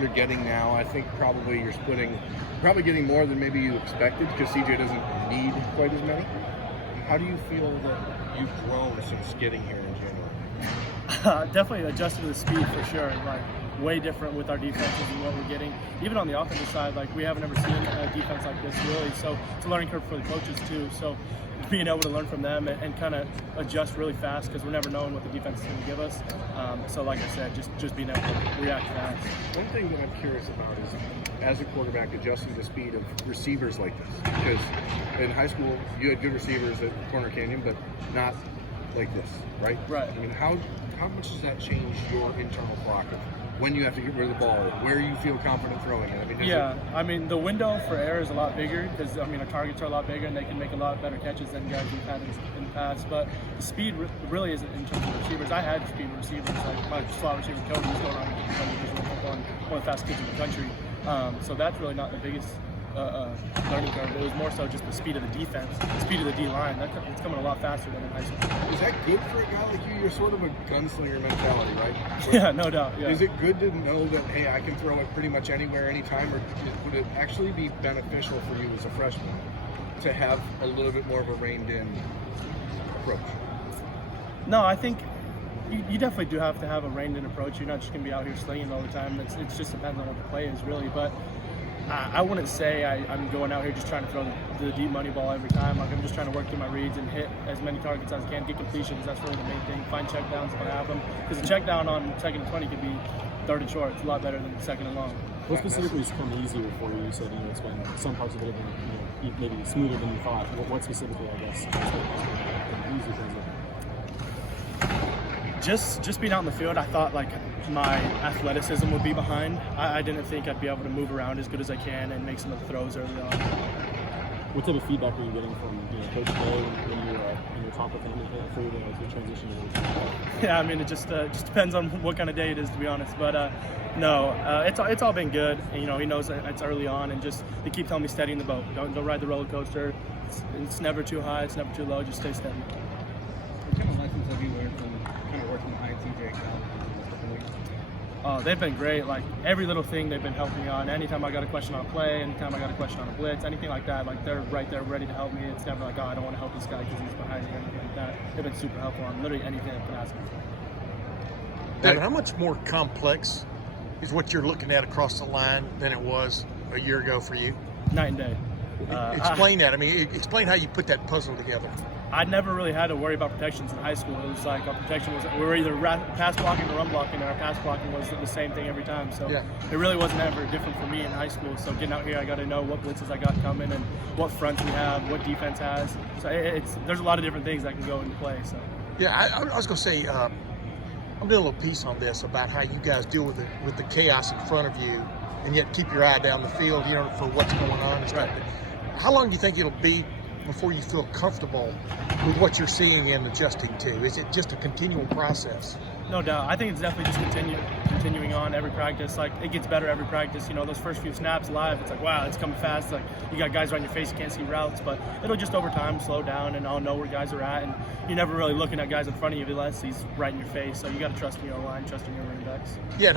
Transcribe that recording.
you're getting now. I think probably you're probably getting more than maybe you expected because CJ doesn't need quite as many. How do you feel that you've grown since getting here in general? Definitely adjusted to the speed for sure. Like way different with our defenses and what we're getting. Even on the offensive side, like we haven't ever seen a defense like this really. So it's a learning curve for the coaches too. So being able to learn from them and kind of adjust really fast because we're never knowing what the defense is going to give us. So like I said, just being able to react fast. One thing that I'm curious about is, as a quarterback, adjusting the speed of receivers like this. Because in high school, you had good receivers at Corner Canyon, but not like this, right? Right. I mean, how much does that change your internal clock of when you have to get rid of the ball, where you feel confident throwing it? I mean, the window for error is a lot bigger because, our targets are a lot bigger and they can make a lot better catches than guys we've had in the past. But the speed really isn't in terms of receivers. I had speed receivers, like my slot receiver Cody, who's going on division football, one of the fastest kids in the country. So that's really not the biggest learning curve. It was more so just the speed of the defense, the speed of the D-line. It's coming a lot faster than in high school. Is that good for a guy like you? You're sort of a gunslinger mentality, right? Yeah, no doubt. Yeah. Is it good to know that, hey, I can throw it pretty much anywhere, anytime, or would it actually be beneficial for you as a freshman to have a little bit more of a reined-in approach? No, I think you definitely do have to have a reined-in approach. You're not just going to be out here slinging all the time. It just depends on what the play is, really. But I wouldn't say I'm going out here just trying to throw the deep money ball every time. Like I'm just trying to work through my reads and hit as many targets as I can, get completions. That's really the main thing. Find check downs if I have them. Because a check down on 2nd and 20 could be 3rd and short. It's a lot better than 2nd and long. What specifically has come easier for you? You said it's been some parts of it have been maybe smoother than you thought. What specifically, I guess, has been easier for you? Just being out in the field, I thought like my athleticism would be behind. I didn't think I'd be able to move around as good as I can and make some of the throws early on. What type of feedback were you getting from Coach Day when you talk with him for the transition to the Yeah, I mean it just depends on what kind of day it is, to be honest. But it's all been good. And, he knows that it's early on, and just they keep telling me steady in the boat. Don't ride the roller coaster. It's never too high. It's never too low. Just stay steady. What kind of lessons have you learned from kind of working behind CJ now? Oh, they've been great. Like every little thing they've been helping me on. Anytime I got a question on a play, anytime I got a question on a blitz, anything like that, like they're right there ready to help me. It's never like, oh, I don't want to help this guy because he's behind me or anything like that. They've been super helpful on literally anything I can ask them for. Devin, how much more complex is what you're looking at across the line than it was a year ago for you? Night and day. Explain that. I mean, explain how you put that puzzle together. I never really had to worry about protections in high school. It was like our protection was, we were either pass blocking or run blocking, and our pass blocking was the same thing every time. So It really wasn't ever different for me in high school. So getting out here, I got to know what blitzes I got coming and what fronts we have, what defense has. So there's a lot of different things that can go into play. So yeah, I was going to say, I'm doing a little piece on this about how you guys deal with the chaos in front of you, and yet keep your eye down the field, for what's going on and stuff. How long do you think it'll be before you feel comfortable with what you're seeing and adjusting to? Is it just a continual process? No doubt. I think it's definitely just continuing on every practice. Like it gets better every practice. Those first few snaps live, it's like, wow, it's coming fast. Like you got guys right in your face, you can't see routes, but it'll just over time slow down, and I'll know where guys are at. And you're never really looking at guys in front of you unless he's right in your face. So you got to trust in your line, trust in your running backs. Yeah.